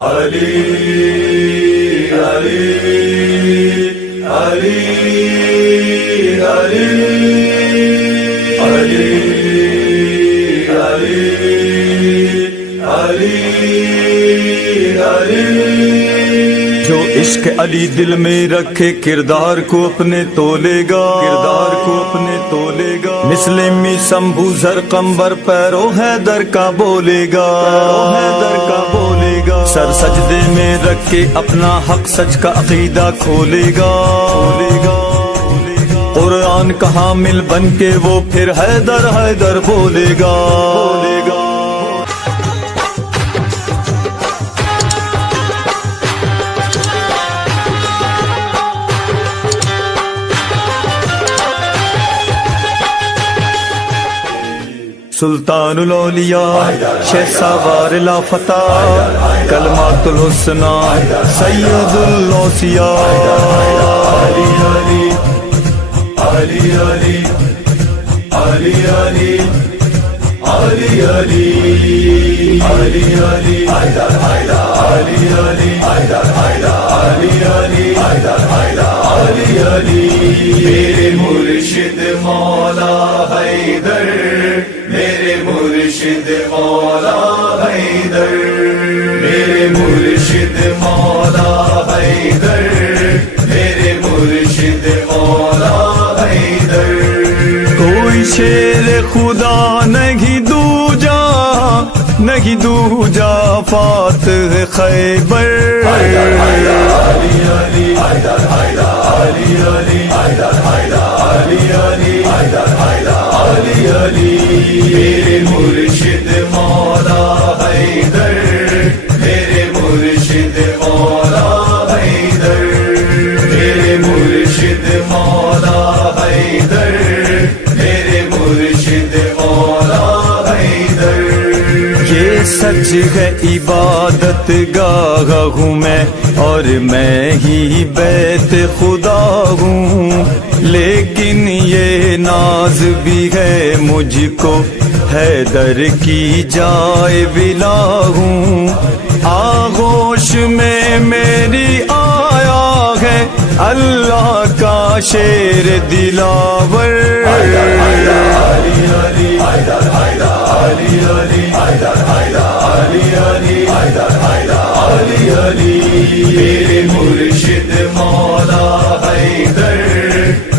علی علی علی علی علی علی علی علی جو عشق علی دل میں رکھے کردار کو اپنے تولے گا، کردار کو اپنے تولے گا، مثل می سمبھو زر قمبر پیرو حیدر کا بولے گا، پیرو حیدر کا بولے گا، سر سجدے میں رکھ کے اپنا حق سچ کا عقیدہ کھولے گا، کھولے گا، قرآن کا حامل بن کے وہ پھر حیدر حیدر بولے گا، بولے گا۔ سلطان الاولیاء شہ سوار لا فتح کلمات الحسنى سید الاوصیاء علی علی علی علی علی علی علی علی علی علی حیدر حیدر علی علی حیدر حیدر علی علی حیدر حیدر علی علی میرے مرشد مولا حیدر، میرے مرشد مولا حیدر، میرے مرشد مولا حیدر، میرے مرشد مولا حیدر۔ کوئی شیر خدا نہیں دوجا، نہیں دوجا فاتح خیبر، حیدر حیدر علی علی حیدر حیدر علی علی حیدر حیدر علی علی حیدر حیدر علی علی میرے مرشد مولا حیدر، میرے مرشد مولا حیدر، میرے مرشد مولا حیدر، میرے مرشد مولا حیدر۔ یہ سچ ہے عبادت گاہ ہوں میں اور میں ہی بیت خدا ہوں، لیکن یہ ناز بھی ہے مجھ کو حیدر کی جائے ولا ہوں، آغوش میں میری آیا ہے اللہ کا شیر دلاور، حیدر حیدر علی علی حیدر حیدر علی علی حیدر حیدر علی علی حیدر حیدر علی علی میرے مرشد مولا حیدر،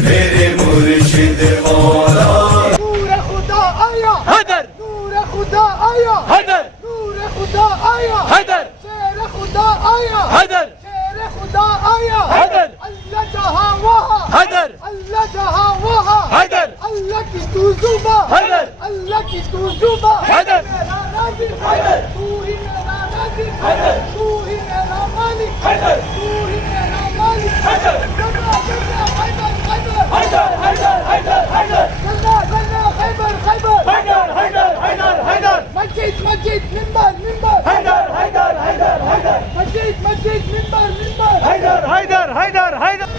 میرے مرشد مولا نور خدا آیا حیدر، نور خدا آیا حیدر، نور خدا آیا حیدر، شیر خدا آیا حیدر، شیر خدا آیا حیدر، اللہ جہاں وہاں حیدر، اللہ جہاں وہاں حیدر، اللہ کی تو زباں حیدر، اللہ کی تو زباں حیدر، میرا ناظر حیدر، تو ہی میرا ناظر حیدر، تو ہی میرا مالک حیدر، تو ہی میرا مالک حیدر، جزا جزا حیدر حیدر حیدر، حیدر، حیدر، حیدر، جزا جزا خیبر خیبر حیدر، حیدر، حیدر، حیدر، مسجد مسجد منبر منبر حیدر، حیدر، حیدر، حیدر، مسجد مسجد منبر منبر حیدر، حیدر، حیدر، حیدر۔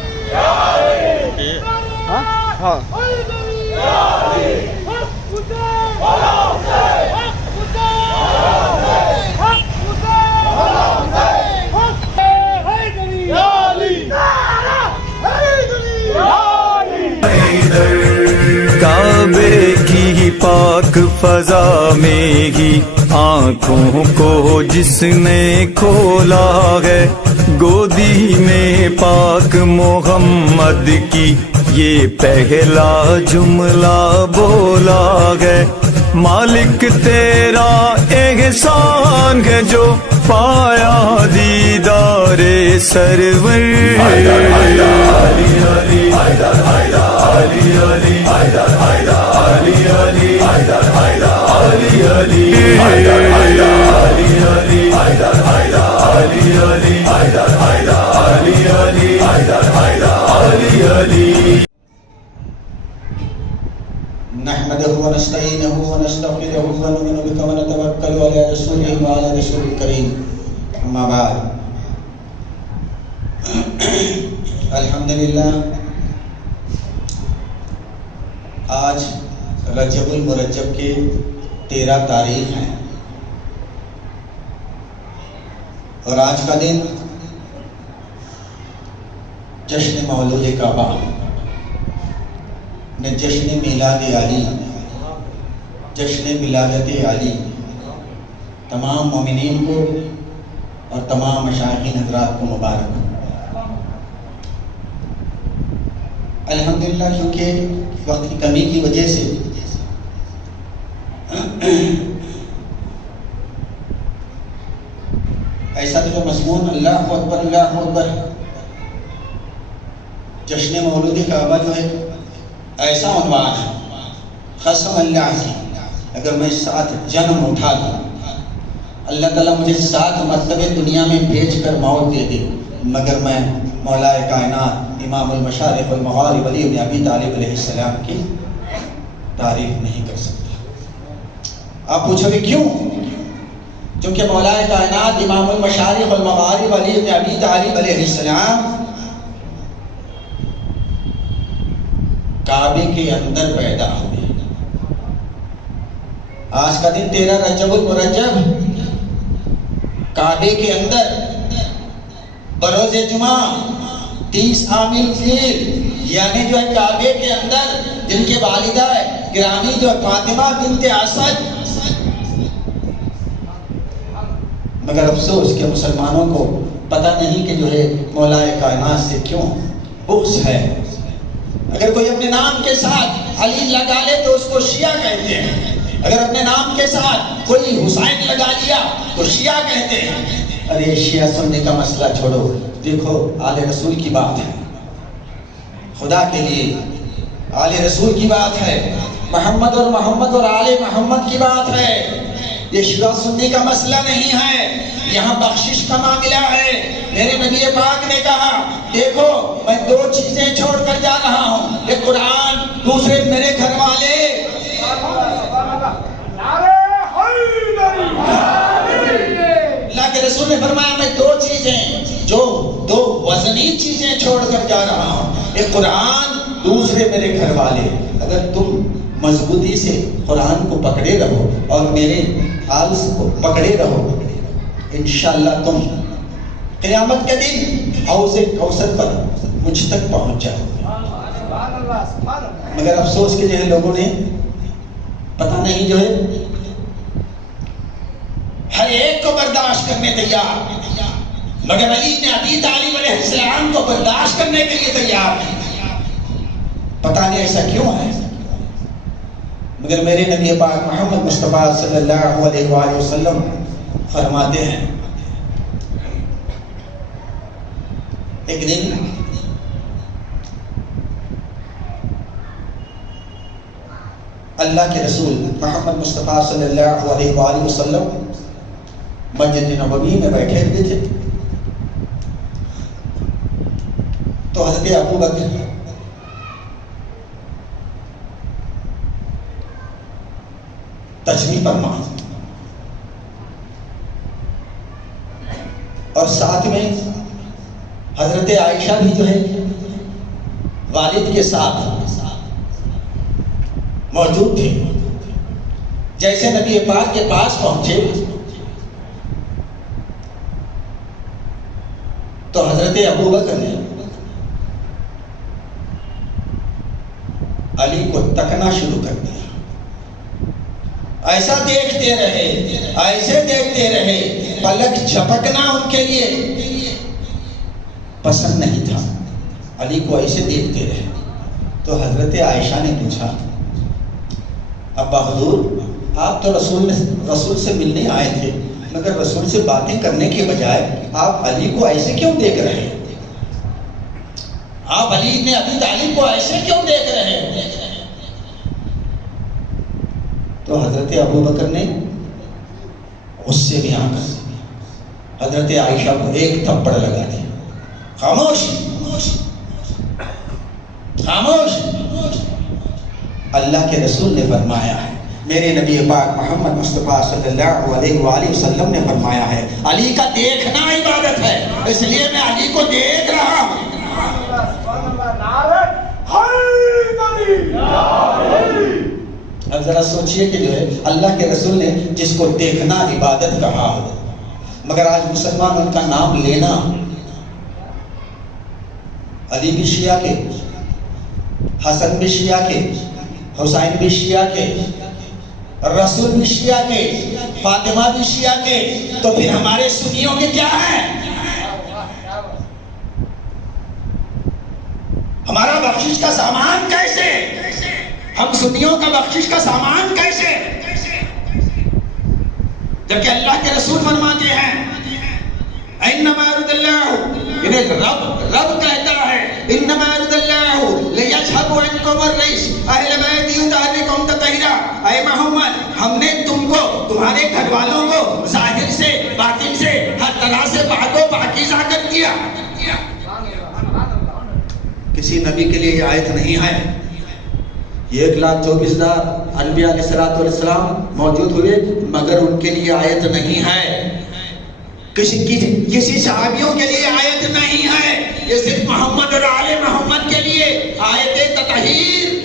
ہاں حیدری حق حسین حق حسین حق حسین حق حیدری حیدری کعبے کی پاک فضا میں ہی آنکھوں کو جس نے کھولا ہے، گودی میں پاک محمد کی یہ پہلا جملہ بولا ہے، مالک تیرا احسان ہے جو پایا دیدار سرور، حیدر حیدر علی علی حیدر حیدر علی علی حیدر حیدر علی علی حیدر حیدر علی علی حیدر حیدر علی علی حیدر حیدر علی علی حیدر حیدر علی علی حیدر حیدر علی علی۔ نحمده ونستعينه ونستغفره ونؤمن بك ونتوكل على رسوله وعلى رسوله الكريم، اما بعد، الحمدللہ آج رجب المرجب کے 13 تاریخ ہیں۔ اور آج کا دن جشن مولود کعبہ نے جشن میلاد علی، جشن ولادت علی تمام مومنین کو اور تمام مشائخین حضرات کو مبارک۔ الحمدللہ کیونکہ وقت کی کمی کی وجہ سے ایسا تو مضمون اللہ اکبر اللہ اکبر، جشن مولود کعبہ جو ہے ایسا عنوان ہے، قسم اللہ کی اگر میں 7 جنم اٹھا دوں، اللہ تعالیٰ مجھے 7 مرتبے دنیا میں بھیج کر موت دے دے، مگر میں مولا کائنات امام المشارق والمغارب علی بن ابی طالب علیہ السلام کی تعریف نہیں کر سکتا۔ آپ پوچھو گے کیوں؟ چونکہ مولا کائنات امام المشارق والمغارب علی بن ابی طالب علیہ السلام کعبے کے اندر پیدا ہوئے۔ آج کا دن 13 رجب المرجب کعبے کے اندر بروز جمعہ 30 عامل فیل یعنی جو ہے کعبے کے اندر جن کے والدہ گرامی جو ہے فاطمہ بنت اسد، مگر افسوس کہ مسلمانوں کو پتہ نہیں کہ جو ہے مولا کائنات سے کیوں بغض ہے۔ اگر کوئی اپنے نام کے ساتھ علی لگا لے تو اس کو شیعہ کہتے ہیں، اگر اپنے نام کے ساتھ کوئی حسین لگا لیا تو شیعہ کہتے ہیں۔ ارے شیعہ سننے کا مسئلہ چھوڑو، دیکھو آل رسول کی بات ہے، خدا کے لیے آل رسول کی بات ہے، محمد اور آل محمد کی بات ہے۔ یہ شیعہ سننے کا مسئلہ نہیں ہے، یہاں بخشش کا معاملہ ہے۔ میرے نبی پاک نے کہا دیکھو میں 2 چیزیں چھوڑ کر جا رہا ہوں، ایک قرآن، دوسرے میرے گھر والے۔ اللہ کے رسول نے فرمایا میں 2 چیزیں، جو 2 وزنی چیزیں چھوڑ کر جا رہا ہوں، ایک قرآن، دوسرے میرے گھر والے۔ اگر تم مضبوطی سے قرآن کو پکڑے رہو اور میرے آل کو پکڑے رہو، انشاءاللہ تم قیامت کے دن حوض کوثر پر مجھ تک پہنچ جاؤ۔ مگر افسوس کہ جو ہے لوگوں نے پتہ نہیں جو ہے ہر ایک کو برداشت کرنے تیار، مگر علی نے ابی طالب علیہ السلام کو برداشت کرنے کے لیے تیار نہیں۔ پتہ نہیں ایسا کیوں ہے، مگر میرے نبی پاک محمد مصطفیٰ صلی اللہ علیہ وآلہ وسلم فرماتے ہیں ایک دن اللہ کے رسول محمد مصطفیٰ صلی اللہ علیہ وآلہ وسلم مسجد نبوی میں بیٹھے ہوئے تھے، تو حضرت ابو بکر تشریف فرما اور ساتھ میں حضرت عائشہ بھی جو ہے والد کے ساتھ موجود تھے۔ جیسے نبی پاک کے پاس پہنچے تو حضرت ابو بکر نے علی کو تکنا شروع کر دیا، ایسا دیکھتے رہے، ایسے دیکھتے رہے، پلک جھپکنا ان کے لیے پسند نہیں تھا، علی کو ایسے دیکھتے رہے۔ تو حضرت عائشہ نے پوچھا ابا حضور آپ تو رسول سے ملنے آئے تھے، مگر رسول سے باتیں کرنے کے بجائے آپ علی کو ایسے کیوں دیکھ رہے ہیں؟ آپ علی نے ابی طالب کو ایسے کیوں دیکھ رہے ہیں؟ تو حضرت ابو بکر نے غصے میں آ کر حضرت عائشہ کو ایک تھپڑ لگا دیا، خاموش خاموش۔ اللہ کے رسول نے فرمایا ہے، میرے نبی پاک محمد مصطفیٰ صلی اللہ علیہ وآلہ وسلم نے فرمایا ہے علی کا دیکھنا عبادت ہے، اس لیے میں علی کو دیکھ رہا ہوں۔ اب ذرا سوچئے کہ جو ہے اللہ کے رسول نے جس کو دیکھنا عبادت کہا ہو، مگر آج مسلمان ان کا نام لینا، علی بھی شیعہ کے، حسن بھی شیعہ کے، حسین بھی شیعہ کے، رسول بھی شیعہ کے، فاطمہ بھی شیعہ کے، تو پھر ہمارے سنیوں کے کیا ہے؟ ہمارا بخشش کا سامان کیسے؟ ہم سنیوں کا بخشش کا سامان کیسے؟ جبکہ اللہ کے رسول فرماتے ہیں انما يرد اللہ، یعنی رب کہتا ہے انما يرد اللہ لیذهب عنکم الرجس اہل بیت یطہرکم تطہیرا، اے محمد ہم نے تم کو، تمہارے گھر والوں کو ظاہر سے باطن سے ہر طرح سے پاک و پاکیزہ کر دیا۔ کسی نبی کے لیے یہ آیت نہیں ہے۔ 1,24,000 انبیاء علیہ السلام موجود ہوئے مگر ان کے لیے آیت نہیں ہے، کسی صحابیوں کے لیے آیت نہیں ہے، یہ صرف محمد اور آل محمد کے لیے آیت تطہیر،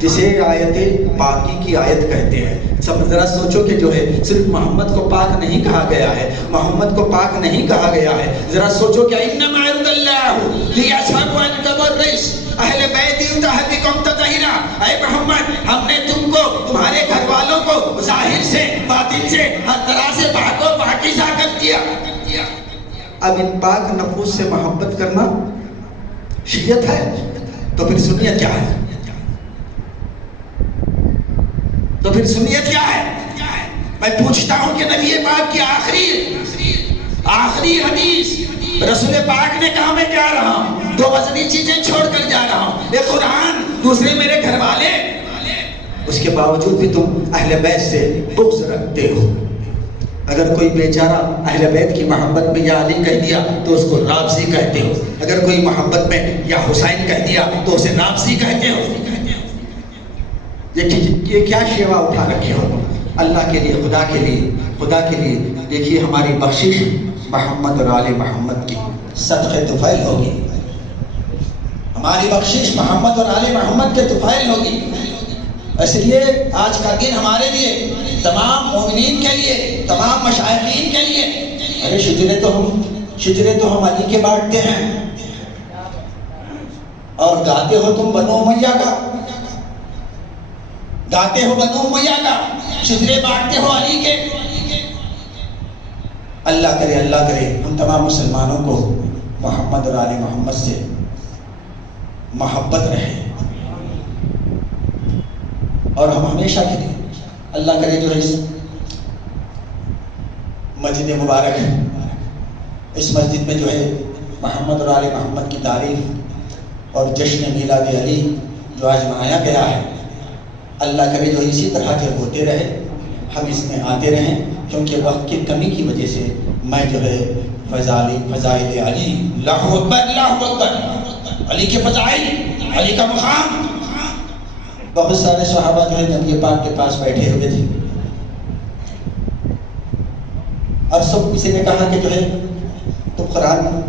جسے آیت پاکی کی آیت کہتے ہیں۔ سب ذرا سوچو کہ جو ہے صرف محمد کو پاک نہیں کہا گیا ہے، محمد کو پاک نہیں کہا گیا ہے، ذرا سوچو کہ انما يرد اللہ لیذهب عنکم الرجس اہل بیت یطہرکم تطہیرا، اے محمد ہم نے تم کو، تمہارے گھر والوں کو ظاہر سے باطن سے ہر طرح سے پاک و پاکیزہ کر دیا۔ اب ان پاک نفوس سے محبت کرنا شیعت ہے تو پھر سنیت کیا ہے؟ تو پھر سنیت کیا ہے؟ میں پوچھتا ہوں کہ نبی پاک کی آخری حدیث رسول پاک نے کہا میں جا رہا ہوں، 2 وزنی چیزیں چھوڑ کر جا رہا ہوں، ایک قرآن، دوسرے میرے گھر والے، اس کے باوجود بھی تم اہل بیت سے بغض رکھتے ہو۔ اگر کوئی بیچارہ اہل بیت کی محبت میں یا علی کہہ دیا تو اس کو رافضی کہتے ہو، اگر کوئی محبت میں یا حسین کہہ دیا تو اسے رافضی کہتے ہو۔ یہ کیا شیوا اٹھا رکھے ہو اللہ کے لیے، خدا کے لیے؟ دیکھیے ہماری بخشش محمد اور آل محمد کی صدقے طفیل ہوگی، ہماری بخشش محمد اور آل محمد کے طفیل ہوگی۔ اس لیے آج کا دن ہمارے لیے، تمام مومنین کے لیے، تمام مشائخین کے لیے، ارے شجرے تو ہم علی کے بانٹتے ہیں، اور گاتے ہو تم بنو امیہ کا، گاتے ہو بنو امیہ کا، شجرے بانٹتے ہو علی کے۔ اللہ کرے ہم تمام مسلمانوں کو محمد اور آل محمد سے محبت رہے، اور ہم ہمیشہ کے لیے اللہ کرے جو ہے اس مسجد مبارک ہے، اس مسجد میں جو ہے محمد اور آل محمد کی تعریف اور جشن میلاد علی جو آج منایا گیا ہے، اللہ کرے جو اسی طرح کے ہوتے رہے، ہم اس میں آتے رہیں، کیونکہ وقت کی کمی کی وجہ سے میں جو ہے فضائل علی، اللہ اکبر، علی کے فضائل، علی کا مقام، بہت سارے صحابہ جو ہے نبی پاک کے پاس بیٹھے ہوئے تھے، اور سب کسی نے کہا کہ جو ہے تم قرآن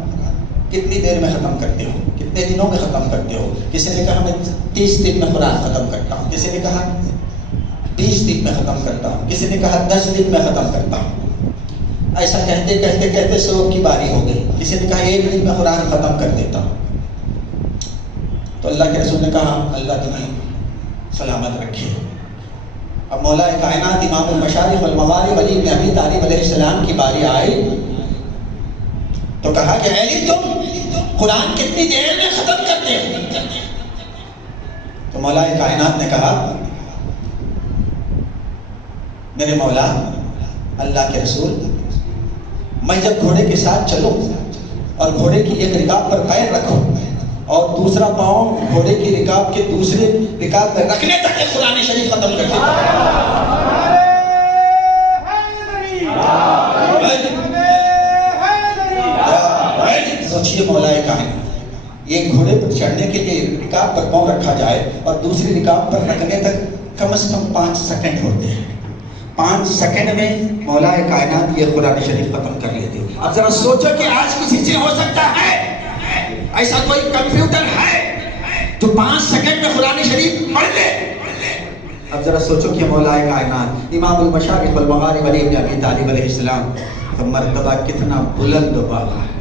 کتنی دیر میں ختم کرتے ہو، کتنے دنوں میں ختم کرتے ہو؟ کسی نے کہا میں 30 دن میں قرآن ختم کرتا ہوں، کسی نے کہا 20 دن میں ختم کرتا ہوں، کسی نے کہا 10 دن میں ختم کرتا ہوں۔ ایسا کہتے کہتے کہتے 100 کی باری ہو گئی، کسی نے کہا 1 دن میں قرآن ختم کر دیتا ہوں۔ تو اللہ کے رسول نے کہا اللہ تمہیں سلامت رکھے۔ اب مولا کائنات امام المشارق والمغارب علی بن ابی طالب علیہ السلام کی باری آئی تو کہا کہ علی تم قرآن کتنی دیر میں ختم کرتے ہو؟ تو مولا کائنات نے کہا میرے مولا اللہ کے رسول، میں جب گھوڑے کے ساتھ چلوں اور گھوڑے کی ایک رکاب پر پیر رکھوں اور دوسرا پاؤں گھوڑے کی رکاب کے دوسرے رکاب پر رکھنے تک قرآن شریف ختم کر دیتا ہوں۔ سوچئے مولا کائنات، یہ گھوڑے پر چڑھنے کے لیے رکاب پر پاؤں رکھا جائے اور دوسری رکاب پر رکھنے تک کم از کم 5 سیکنڈ ہوتے ہیں، 5 سیکنڈ میں مولا کائنات یہ قرآن شریف ختم کر لیتے۔ اب ذرا سوچو کہ آج کسی سے ہو سکتا ہے؟ ایسا کوئی کمپیوٹر ہے جو 5 سیکنڈ میں قرآن شریف پڑھ لے؟ اب ذرا سوچو کہ مولا کائنات امام المشارق والمغارب علی بن ابی طالب علیہ السلام کا مرتبہ کتنا بلند و بالا ہے.